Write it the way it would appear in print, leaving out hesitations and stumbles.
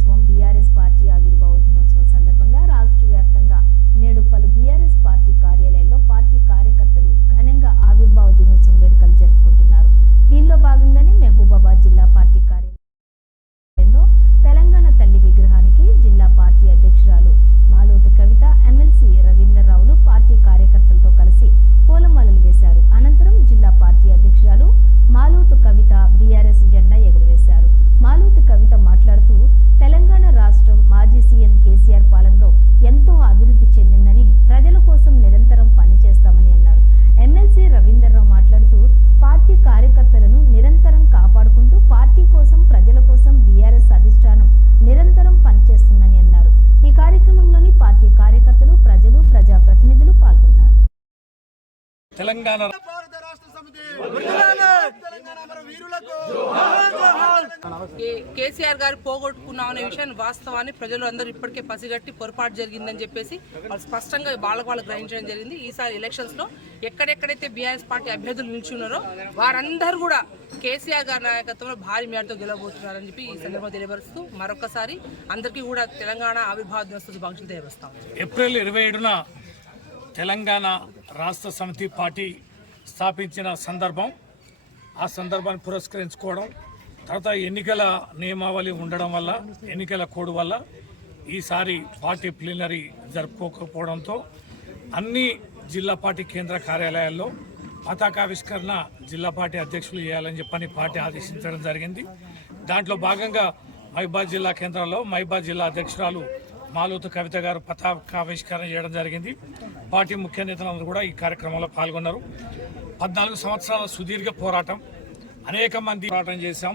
దినోత్సవం BRS party ఆవిర్భావ దినోత్సవం సందర్భంగా రాష్ట్ర వ్యాప్తంగా నేడు పలు బీఆర్ఎస్ పార్టీ కార్యాలయాల్లో పార్టీ కార్యకర్తలు ఘనంగా ఆవిర్భావ దినోత్సవం వేడుకలు జరుపుకుంటున్నారు. దీనిలో భాగంగానే మహబూబాబాద్ జిల్లా పార్టీ కార్యాలయంలో తెలంగాణ తల్లి విగ్రహానికి జిల్లా పార్టీ అధ్యక్షురాలు మాలోతు కవిత, ఎమ్మెల్సీ రవీందర్రావులు పార్టీ కార్యకర్తలతో కలిసి పూలమాలలు వేశారు. అనంతరం జిల్లా పార్టీ అధ్యక్షురాలు మాలోతు కవిత బీఆర్ఎస్ జెండా ఎగురవేశారు. మాలోతు కవిత మాట్లాడుతూ తెలంగాణ రాష్ట్రం మాజీ సీఎం కేసీఆర్ పాలనలో ఎంతో అభివృద్ధి చెందిందని, ప్రజల కోసం నిరంతరం పనిచేస్తామని అన్నారు. ఎమ్మెల్సీ రవీందర్రావు మాట్లాడుతూ పార్టీ కార్యకర్తలను నిరంతరం కాపాడుకుంటూ పార్టీ కోసం, ప్రజల కోసం బీఆర్ఎస్ అధిష్టానం నిరంతరం పనిచేస్తుందని అన్నారు. ఈ కార్యక్రమంలోని పార్టీ కార్యకర్తలు, ప్రజలు, ప్రజాప్రతినిధులు పాల్గొన్నారు. తెలంగాణ కేసీఆర్ గారు పోగొట్టుకున్నాం అనే విషయాన్ని వాస్తవాన్ని ప్రజలు అందరూ ఇప్పటికే పసిగట్టి పొరపాటు జరిగిందని చెప్పేసి వాళ్ళు స్పష్టంగా వాళ్ళు గ్రహించడం జరిగింది. ఈసారి ఎలక్షన్స్ లో ఎక్కడెక్కడైతే బీఆర్ఎస్ పార్టీ అభ్యర్థులు నిల్చున్నారో వారందరూ కూడా కేసీఆర్ గారి నాయకత్వంలో భారీ మేరతో గెలవబోతున్నారని చెప్పి ఈ సందర్భంగా తెలియపరుస్తూ మరొకసారి అందరికీ కూడా తెలంగాణ ఆవిర్భావ దినోత్సవ శుభాకాంక్షలు తెలియపరుస్తాం. ఏప్రిల్ 27న తెలంగాణ రాష్ట్ర సమితి పార్టీ స్థాపించిన సందర్భం, ఆ సందర్భాన్ని పురస్కరించుకోవడం, తర్వాత ఎన్నికల నియమావళి ఉండడం వల్ల, ఎన్నికల కోడ్ వల్ల ఈసారి పార్టీ ప్లీనరీ జరుపుకోకపోవడంతో అన్ని జిల్లా పార్టీ కేంద్ర కార్యాలయాల్లో పతాకావిష్కరణ జిల్లా పార్టీ అధ్యక్షులు చేయాలని చెప్పని పార్టీ ఆదేశించడం జరిగింది. దాంట్లో భాగంగా మహబూబాబాద్ జిల్లా కేంద్రంలో మహబూబాబాద్ జిల్లా అధ్యక్షురాలు మాలోతు కవిత గారు పతాకావిష్కరణ చేయడం జరిగింది. పార్టీ ముఖ్య నేతలందరూ కూడా ఈ కార్యక్రమంలో పాల్గొన్నారు. 14 సంవత్సరాల సుదీర్ఘ పోరాటం, అనేక మంది పోరాటం చేశాం.